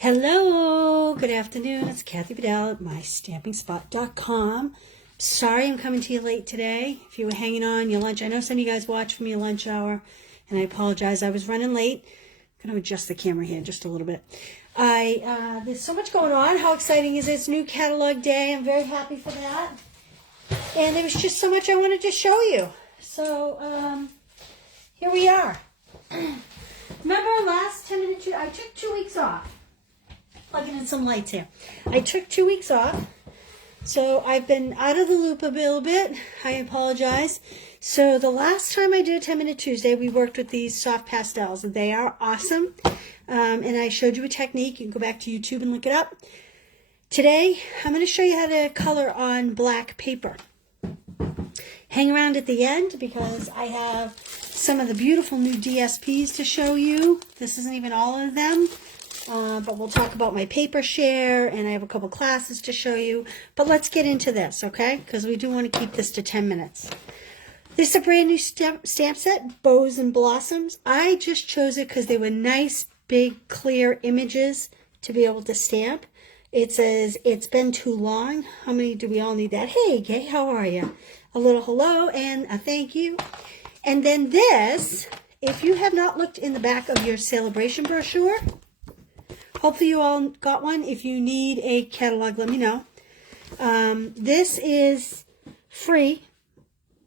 Hello, good afternoon. It's Kathy Bedell at MyStampingSpot.com. Sorry I'm coming to you late today. If you were hanging on your lunch, I know some of you guys watch from your lunch hour, and I apologize. I was running late. I'm going to adjust the camera here just a little bit. There's so much going on. How exciting is it? It's new catalog day. I'm very happy for that. And there was just so much I wanted to show you. So, here we are. Remember last 10-minute, I took 2 weeks off. Plugging in some lights here. I took 2 weeks off, so I've been out of the loop a little bit. I apologize. So the last time I did a 10-minute Tuesday, we worked with these soft pastels. They are awesome, and I showed you a technique. You can go back to YouTube and look it up. Today, I'm going to show you how to color on black paper. Hang around at the end because I have some of the beautiful new DSPs to show you. This isn't even all of them. But we'll talk about my paper share, and I have a couple classes to show you. But let's get into this, okay? Because we do want to keep this to 10 minutes. This is a brand new stamp set, Bows and Blossoms. I just chose it because they were nice, big, clear images to be able to stamp. It says, it's been too long. How many do we all need that? Hey, Gay, how are you? A little hello and a thank you. And then this, if you have not looked in the back of your celebration brochure, hopefully you all got one. If you need a catalog, let me know. This is free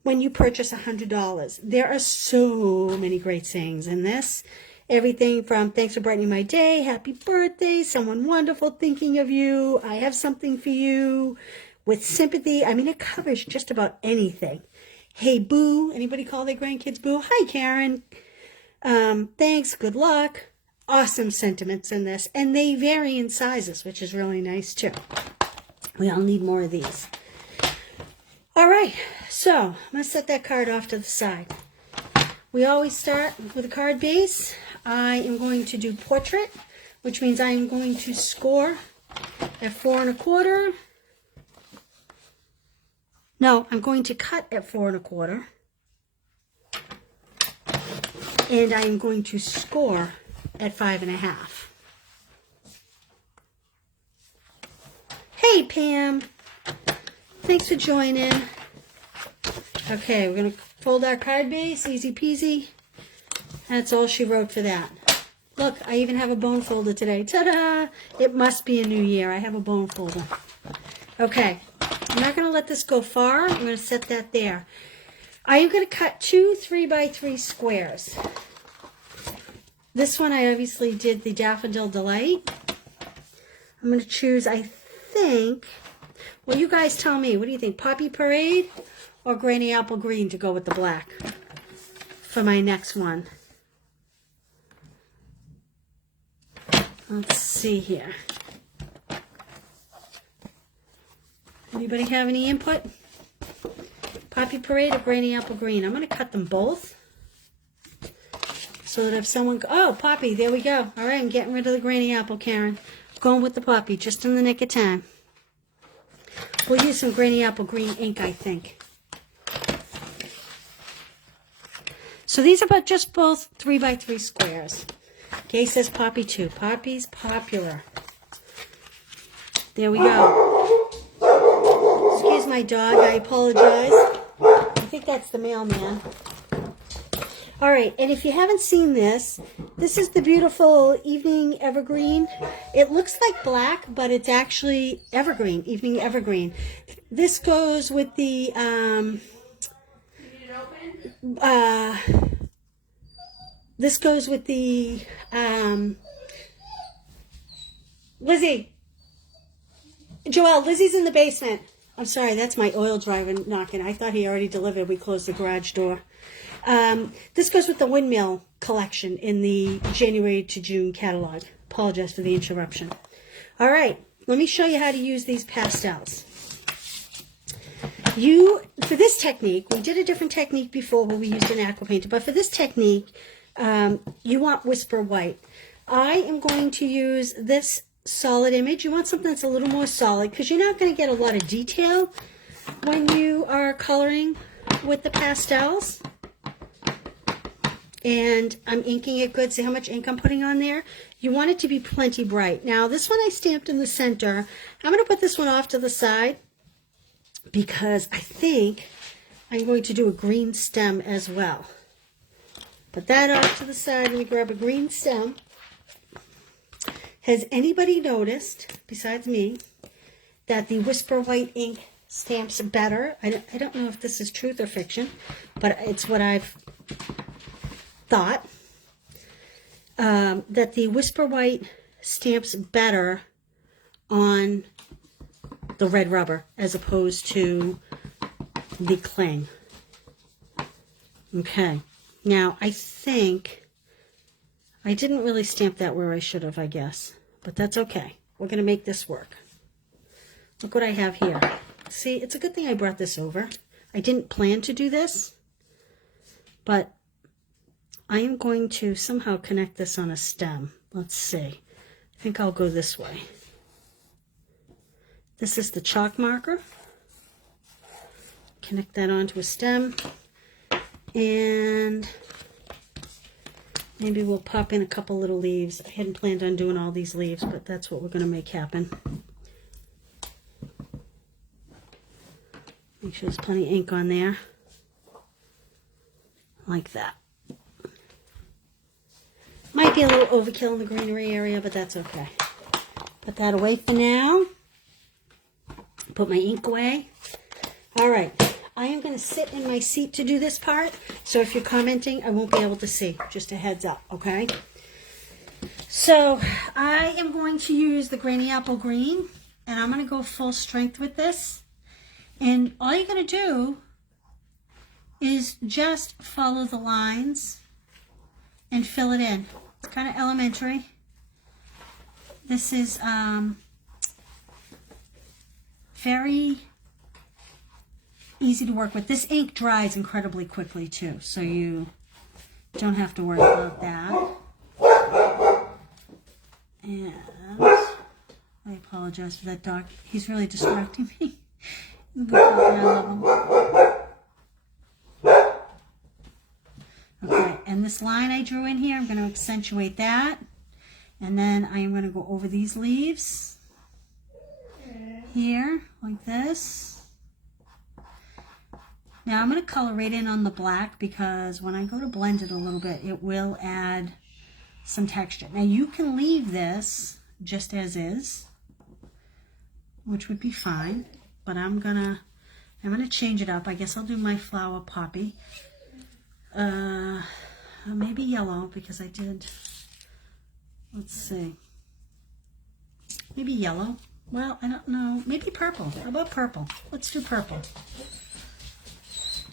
when you purchase $100. There are so many great sayings in this. Everything from thanks for brightening my day, happy birthday, someone wonderful thinking of you, I have something for you, with sympathy. I mean, it covers just about anything. Hey, boo. Anybody call their grandkids boo? Hi, Karen. Thanks. Good luck. Awesome sentiments in this, and they vary in sizes, which is really nice too. We all need more of these. All right, so I'm going to set that card off to the side. We always start with a card base. I am going to do portrait, which means I am going to score at 4 1/4. No, I'm going to cut at 4 1/4, and I am going to score at 5 1/2. Hey, Pam. Thanks for joining. Okay, we're going to fold our card base. Easy peasy. That's all she wrote for that. Look, I even have a bone folder today. Ta-da! It must be a new year. I have a bone folder. Okay, I'm not going to let this go far. I'm going to set that there. I am going to cut 2 3x3 squares. This one I obviously did the Daffodil Delight. I'm going to choose, I think, well, you guys tell me. What do you think? Poppy Parade or Granny Apple Green to go with the black for my next one? Let's see here. Anybody have any input? Poppy Parade or Granny Apple Green? I'm going to cut them both. So that if someone, oh, Poppy, there we go. All right, I'm getting rid of the Granny Apple, Karen. Going with the Poppy, just in the nick of time. We'll use some Granny Apple Green ink, I think. So these are about just both 3x3 squares. Gay says Poppy too. Poppy's popular. There we go. Excuse my dog, I apologize. I think that's the mailman. All right, and if you haven't seen this, this is the beautiful Evening Evergreen. It looks like black, but it's actually evergreen, Evening Evergreen. This goes with the, Lizzie. Joelle, Lizzie's in the basement. I'm sorry, that's my oil driver knocking. I thought he already delivered. We closed the garage door. This goes with the Windmill collection in the January to June catalog. Apologize for the interruption. All right, let me show you how to use these pastels. For this technique, we did a different technique before where we used an aqua painter, but for this technique, you want Whisper White. I am going to use this solid image. You want something that's a little more solid because you're not going to get a lot of detail when you are coloring with the pastels. And I'm inking it good. See how much ink I'm putting on there? You want it to be plenty bright. Now, this one I stamped in the center. I'm going to put this one off to the side because I think I'm going to do a green stem as well. Put that off to the side. Let me grab a green stem. Has anybody noticed, besides me, that the Whisper White ink stamps better? I don't know if this is truth or fiction, but it's what I've thought. That the Whisper White stamps better on the red rubber as opposed to the cling. Okay. Now, I think I didn't really stamp that where I should have, I guess. But that's okay. We're going to make this work. Look what I have here. See, it's a good thing I brought this over. I didn't plan to do this, but I am going to somehow connect this on a stem. Let's see. I think I'll go this way. This is the chalk marker. Connect that onto a stem. And maybe we'll pop in a couple little leaves. I hadn't planned on doing all these leaves, but that's what we're going to make happen. Make sure there's plenty of ink on there. Like that. Might be a little overkill in the greenery area, but that's okay. Put that away for now. Put my ink away. All right. I am going to sit in my seat to do this part. So if you're commenting, I won't be able to see. Just a heads up, okay? So I am going to use the Granny Apple Green. And I'm going to go full strength with this. And all you're going to do is just follow the lines and fill it in. It's kind of elementary. This is very easy to work with. This ink dries incredibly quickly too, so you don't have to worry about that. And I apologize for that dog. He's really distracting me. He's a good dog, and I love him. Okay, and this line I drew in here, I'm going to accentuate that. And then I am going to go over these leaves here, like this. Now I'm going to color right in on the black because when I go to blend it a little bit, it will add some texture. Now you can leave this just as is, which would be fine, but I'm gonna change it up. I guess I'll do my flower poppy. Maybe yellow because I did, let's see, maybe yellow. Well, I don't know, maybe purple. How about purple? Let's do purple.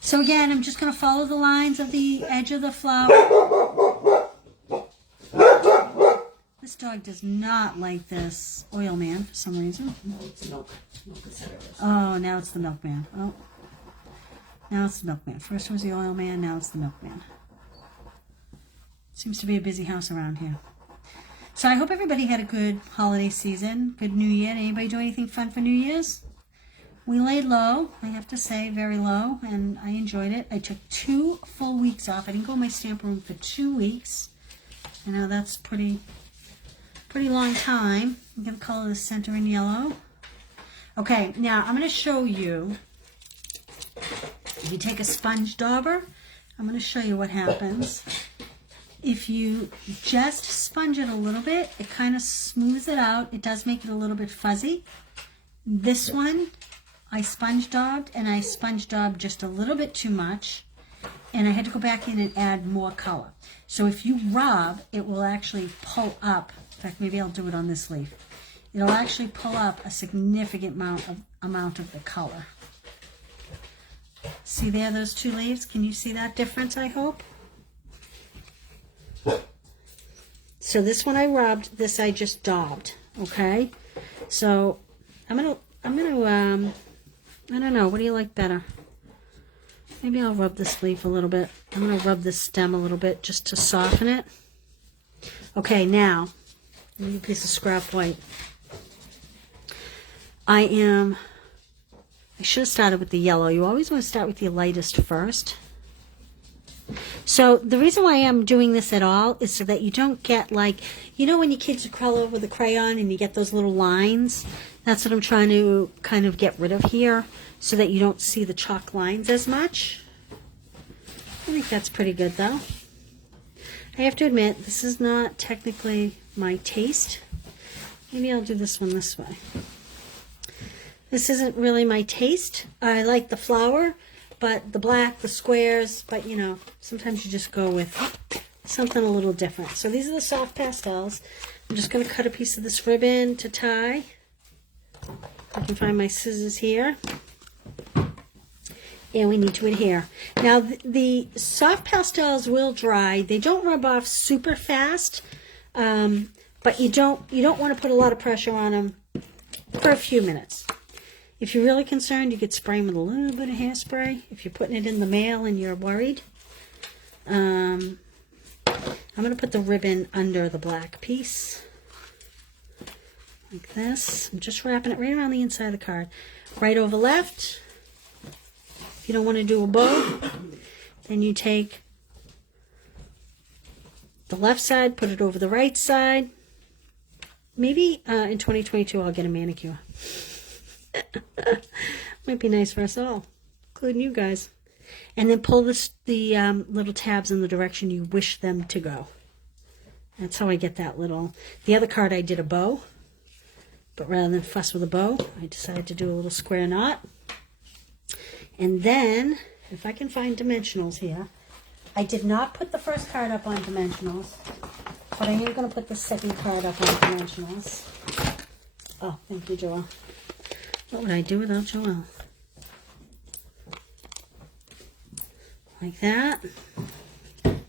So again, I'm just going to follow the lines of the edge of the flower. This dog does not like this oil man for some reason. No, it's milk. Oh, now it's the milkman. Oh, now it's the milkman. First was the oil man, now it's the milkman. Seems to be a busy house around here. So I hope everybody had a good holiday season, good New Year. Did anybody do anything fun for New Year's? We laid low, I have to say, very low, and I enjoyed it. I took 2 full weeks off. I didn't go in my stamp room for 2 weeks. I know that's pretty long time. I'm going to color the center in yellow. Okay, now I'm going to show you, if you take a sponge dauber, I'm going to show you what happens. If you just sponge it a little bit, it kind of smooths it out. It does make it a little bit fuzzy. This one, I sponge daubed, and I sponge daubed just a little bit too much, and I had to go back in and add more color. So if you rub, it will actually pull up. In fact, maybe I'll do it on this leaf. It'll actually pull up a significant amount of the color. See there, those 2 leaves? Can you see that difference, I hope? So this one I rubbed, this I just daubed, okay? So I'm gonna, I don't know, what do you like better? Maybe I'll rub this leaf a little bit. I'm gonna rub this stem a little bit just to soften it. Okay, now, I need a piece of scrap white. I should have started with the yellow. You always want to start with the lightest first. So the reason why I'm doing this at all is so that you don't get like, you know when your kids color with a crayon and you get those little lines? That's what I'm trying to kind of get rid of here so that you don't see the chalk lines as much. I think that's pretty good though. I have to admit, this is not technically my taste. Maybe I'll do this one this way. This isn't really my taste. I like the flower, but the black, the squares, but you know, sometimes you just go with something a little different. So these are the soft pastels. I'm just going to cut a piece of this ribbon to tie. I can find my scissors here. And we need to adhere. Now the soft pastels will dry. They don't rub off super fast, but you don't want to put a lot of pressure on them for a few minutes. If you're really concerned, you could spray them with a little bit of hairspray. If you're putting it in the mail and you're worried, I'm going to put the ribbon under the black piece like this. I'm just wrapping it right around the inside of the card, right over left. If you don't want to do a bow, then you take the left side, put it over the right side. Maybe in 2022 I'll get a manicure. Might be nice for us all, including you guys. And then pull the little tabs in the direction you wish them to go. That's how I get that little... The other card I did a bow, but rather than fuss with a bow, I decided to do a little square knot. And then, if I can find dimensionals here, I did not put the first card up on dimensionals, but I am going to put the second card up on dimensionals. Oh, thank you, Joelle. What would I do without Joelle? Like that. And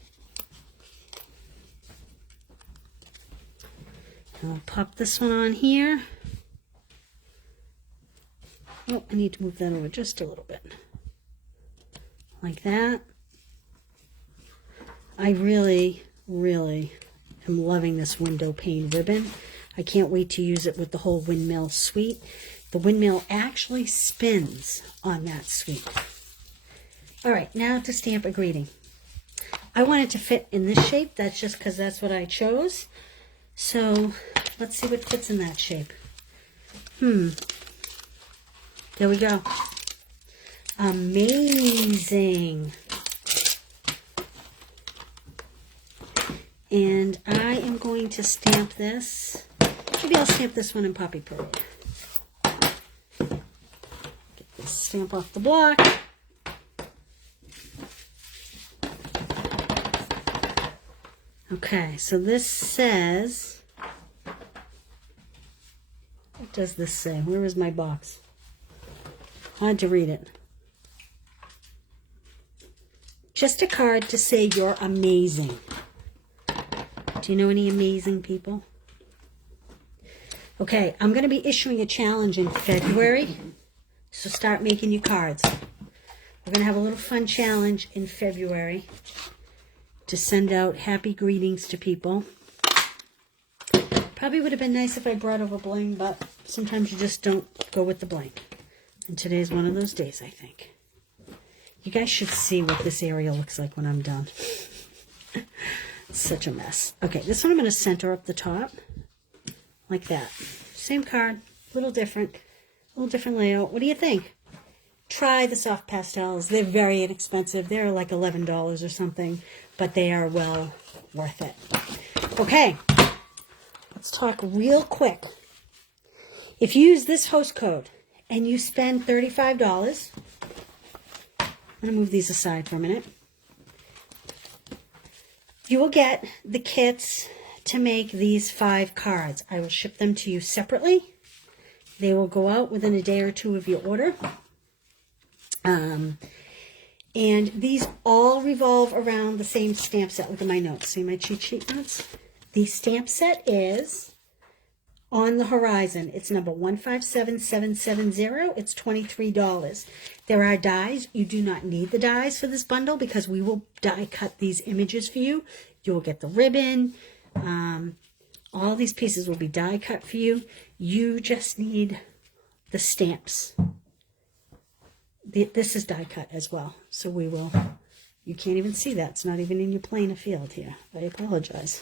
I'll pop this one on here. Oh, I need to move that over just a little bit. Like that. I really, really am loving this window pane ribbon. I can't wait to use it with the whole windmill suite. The windmill actually spins on that suite. All right, now to stamp a greeting. I want it to fit in this shape. That's just because that's what I chose. So let's see what fits in that shape. There we go. Amazing. And I am going to stamp this. Maybe I'll stamp this one in Poppy Parade. Get this stamp off the block. Okay, so this says, what does this say? Where is my box? Hard to read it. Just a card to say you're amazing. Do you know any amazing people? Okay, I'm going to be issuing a challenge in February, so start making your cards. We're going to have a little fun challenge in February to send out happy greetings to people. Probably would have been nice if I brought over bling, but sometimes you just don't go with the bling. And today's one of those days, I think. You guys should see what this area looks like when I'm done. Such a mess. Okay, this one I'm going to center up the top. Like that. Same card, a little different layout. What do you think? Try the soft pastels. They're very inexpensive. They're like $11 or something, but they are well worth it. Okay, let's talk real quick. If you use this host code and you spend $35, I'm going to move these aside for a minute. You will get the kits to make these 5 cards. I will ship them to you separately. They will go out within a day or two of your order. And these all revolve around the same stamp set. Look at my notes. See my cheat sheet notes? The stamp set is On the Horizon. It's number 157770. It's $23. There are dies. You do not need the dies for this bundle because we will die cut these images for you. You will get the ribbon. All these pieces will be die cut for you. You just need the stamps. This is die cut as well, so we will You can't even see that. It's not even in your plane of field here. I apologize.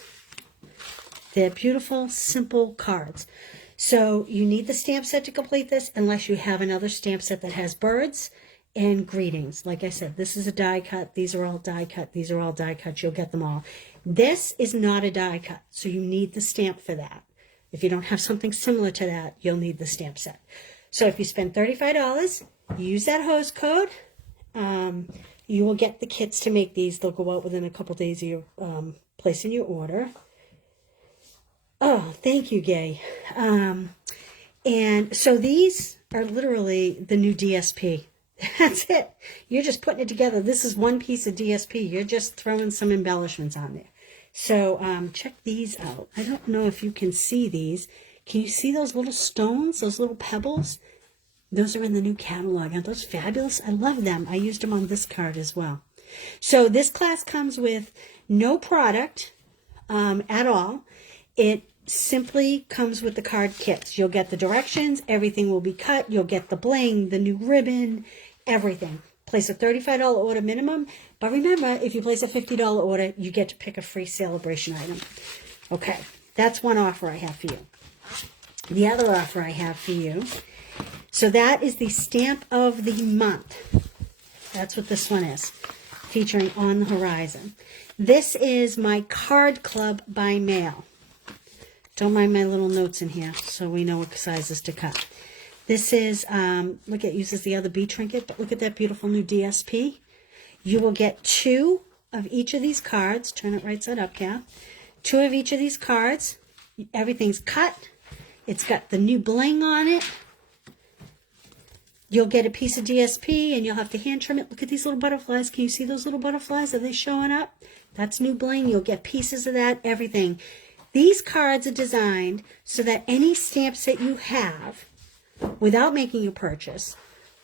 They're beautiful, simple cards. So you need the stamp set to complete this unless you have another stamp set that has birds and greetings. Like I said, this is a die cut. These are all die cut. These are all die cut. You'll get them all. This is not a die cut, so you need the stamp for that. If you don't have something similar to that, you'll need the stamp set. So if you spend $35, use that hose code. You will get the kits to make these. They'll go out within a couple days of your placing your order. Oh, thank you, Gay. And so these are literally the new DSP. That's it. You're just putting it together. This is one piece of DSP. You're just throwing some embellishments on there. So check these out. I don't know if you can see these. Can you see those little stones, those little pebbles? Those are in the new catalog. Aren't those fabulous? I love them. I used them on this card as well. So this class comes with no product at all. It simply comes with the card kits. You'll get the directions. Everything will be cut. You'll get the bling, the new ribbon, everything. Place a $35 order minimum. But remember, if you place a $50 order, you get to pick a free celebration item. Okay, that's one offer I have for you. The other offer I have for you, so that is the stamp of the month. That's what this one is, featuring On the Horizon. This is my card club by mail. Don't mind my little notes in here, so we know what sizes to cut. This is, look, it uses the other bee trinket, but look at that beautiful new DSP. You will get 2 of each of these cards. Turn it right side up, Cal. 2 of each of these cards. Everything's cut. It's got the new bling on it. You'll get a piece of DSP, and you'll have to hand trim it. Look at these little butterflies. Can you see those little butterflies? Are they showing up? That's new bling. You'll get pieces of that, everything. These cards are designed so that any stamp set you have, without making a purchase,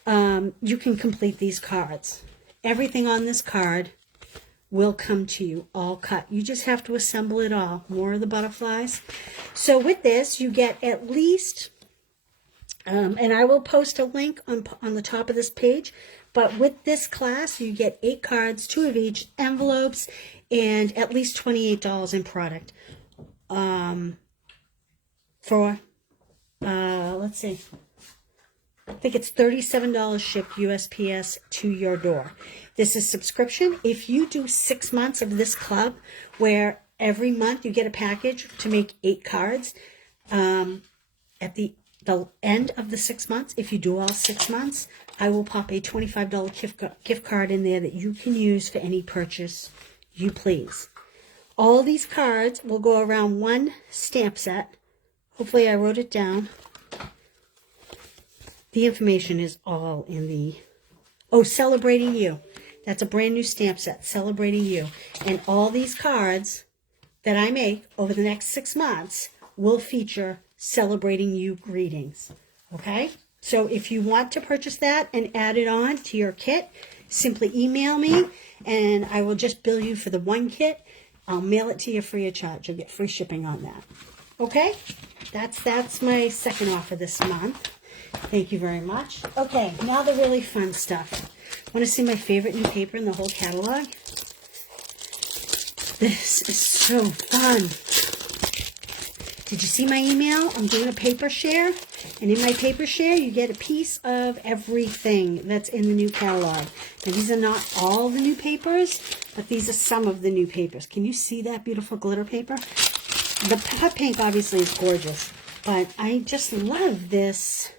you can complete these cards. Everything on this card will come to you all cut. You just have to assemble it all. More of the butterflies. So with this, you get at least, and I will post a link on the top of this page, but with this class, you get 8 cards, 2 of each, envelopes, and at least $28 in product. Let's see, I think it's $37 shipped USPS to your door. This is subscription. If you do 6 months of this club, where every month you get a package to make 8 cards, at the end of the 6 months, if you do all 6 months, I will pop a $25 gift card in there that you can use for any purchase you please. All these cards will go around one stamp set. Hopefully I wrote it down. The information is all in the... Oh, Celebrating You. That's a brand new stamp set, Celebrating You. And all these cards that I make over the next 6 months will feature Celebrating You greetings. Okay? So if you want to purchase that and add it on to your kit, simply email me and I will just bill you for the one kit. I'll mail it to you free of charge. You'll get free shipping on that. Okay? That's my second offer this month. Thank you very much. Okay, now the really fun stuff. Want to see my favorite new paper in the whole catalog? This is so fun. Did you see my email? I'm doing a paper share. And in my paper share, you get a piece of everything that's in the new catalog. Now, these are not all the new papers, but these are some of the new papers. Can you see that beautiful glitter paper? The hot pink obviously is gorgeous, but I just love this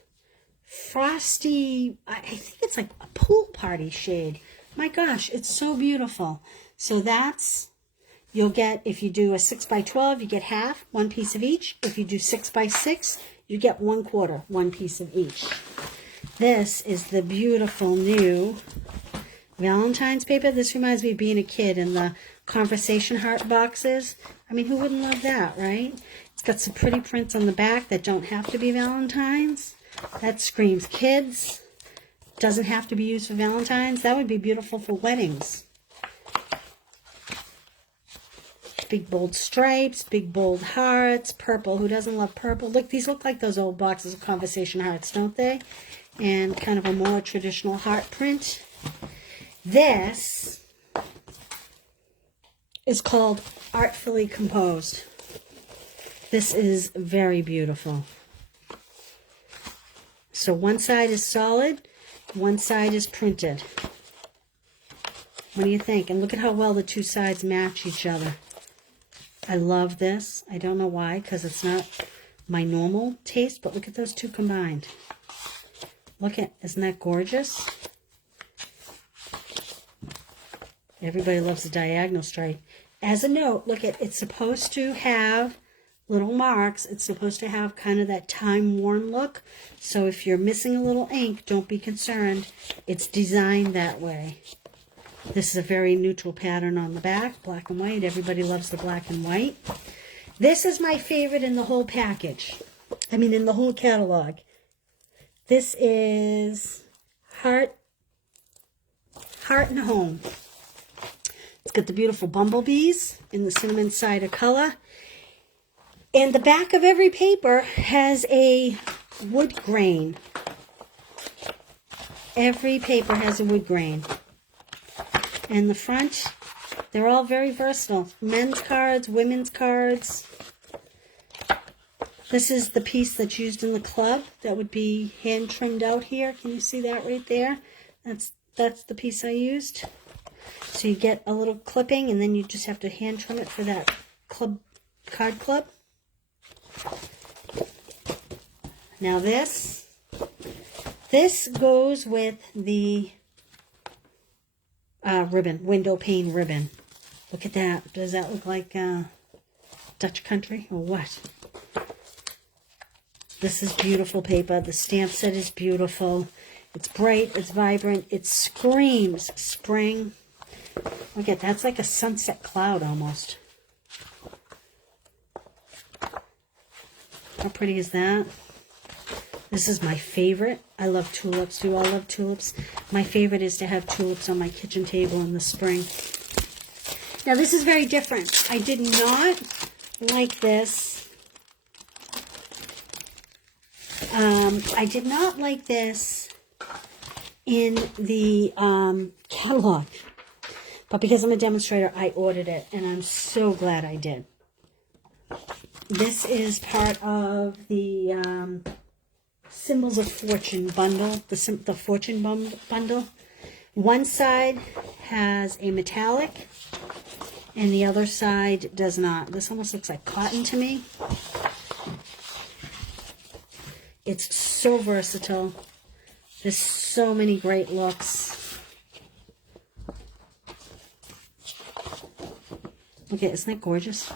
frosty, I think it's like a pool party shade. My gosh, it's so beautiful. So that's, you'll get, if you do a 6x12, you get half, one piece of each. If you do 6x6, you get 1/4, one piece of each. This is the beautiful new Valentine's paper. This reminds me of being a kid in the conversation heart boxes. I mean, who wouldn't love that, right? It's got some pretty prints on the back that don't have to be Valentine's. That screams kids. Doesn't have to be used for Valentine's. That would be beautiful for weddings. Big bold stripes, big bold hearts, purple. Who doesn't love purple? Look, these look like those old boxes of conversation hearts, don't they? And kind of a more traditional heart print. This is called Artfully Composed. This is very beautiful. So one side is solid, one side is printed. What do you think? And look at how well the two sides match each other. I love this. I don't know why, because it's not my normal taste, but look at those two combined. Look at, isn't that gorgeous? Everybody loves a diagonal stripe. As a note, look at, it's supposed to have little marks. It's supposed to have kind of that time-worn look. So if you're missing a little ink, don't be concerned. It's designed that way. This is a very neutral pattern on the back, black and white. Everybody loves the black and white. This is my favorite in the whole package. I mean, in the whole catalog. This is Heart and Home. It's got the beautiful bumblebees in the cinnamon cider color. And the back of every paper has a wood grain. Every paper has a wood grain. And the front, they're all very versatile. Men's cards, women's cards. This is the piece that's used in the club that would be hand trimmed out here. Can you see that right there? That's the piece I used. So you get a little clipping, and then you just have to hand trim it for that card club. Now this goes with the ribbon, window pane ribbon. Look at that. Does that look like Dutch country or what? This is beautiful paper. The stamp set is beautiful. It's bright, it's vibrant, it screams spring. Look at, that's like a sunset cloud almost. How pretty is that? This is my favorite. I love tulips. Do all love tulips? My favorite is to have tulips on my kitchen table in the spring. Now this is very different. I did not like this. I did not like this in the catalog. But because I'm a demonstrator, I ordered it, and I'm so glad I did. This is part of the Symbols of Fortune bundle, the Fortune bundle. One side has a metallic, and the other side does not. This almost looks like cotton to me. It's so versatile. There's so many great looks. Okay, isn't that gorgeous?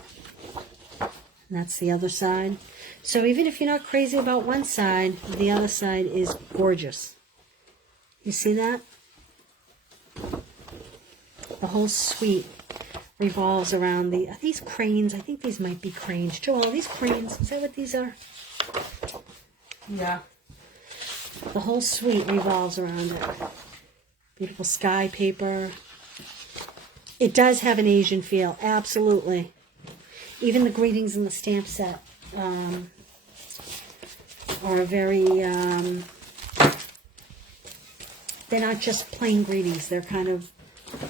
And that's the other side. So even if you're not crazy about one side, the other side is gorgeous. You see that? The whole suite revolves around are these cranes? I think these might be cranes. Joel, are these cranes? Is that what these are? Yeah. The whole suite revolves around it. Beautiful sky paper. It does have an Asian feel, absolutely. Even the greetings in the stamp set are very, they're not just plain greetings. They're kind of,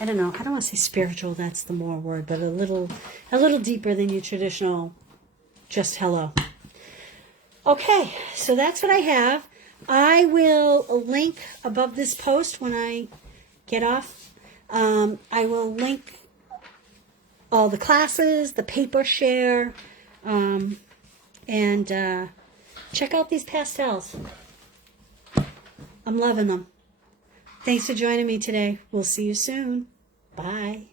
I don't know, I don't want to say spiritual, that's the more word, but a little deeper than your traditional just hello. Okay, so that's what I have. I will link above this post when I get off. I will link all the classes, the paper share, and check out these pastels. I'm loving them. Thanks for joining me today. We'll see you soon. Bye.